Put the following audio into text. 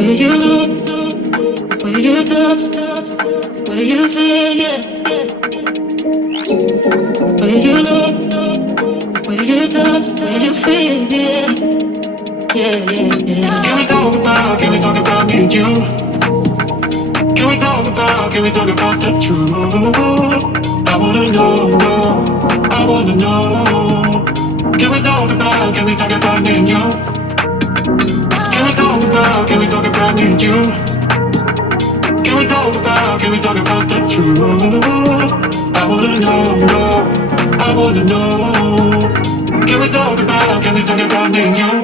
Where you look, where you touch, where you feel, yeah. Where you look, where you touch, where you feel, yeah. Yeah, yeah, yeah. Can we talk about me and you? Can we talk about the truth? I wanna know, no, I wanna know. Can we talk about me and you? Can we talk about me and you? Can we talk about the truth? I wanna know, no, I wanna know. Can we talk about me and you?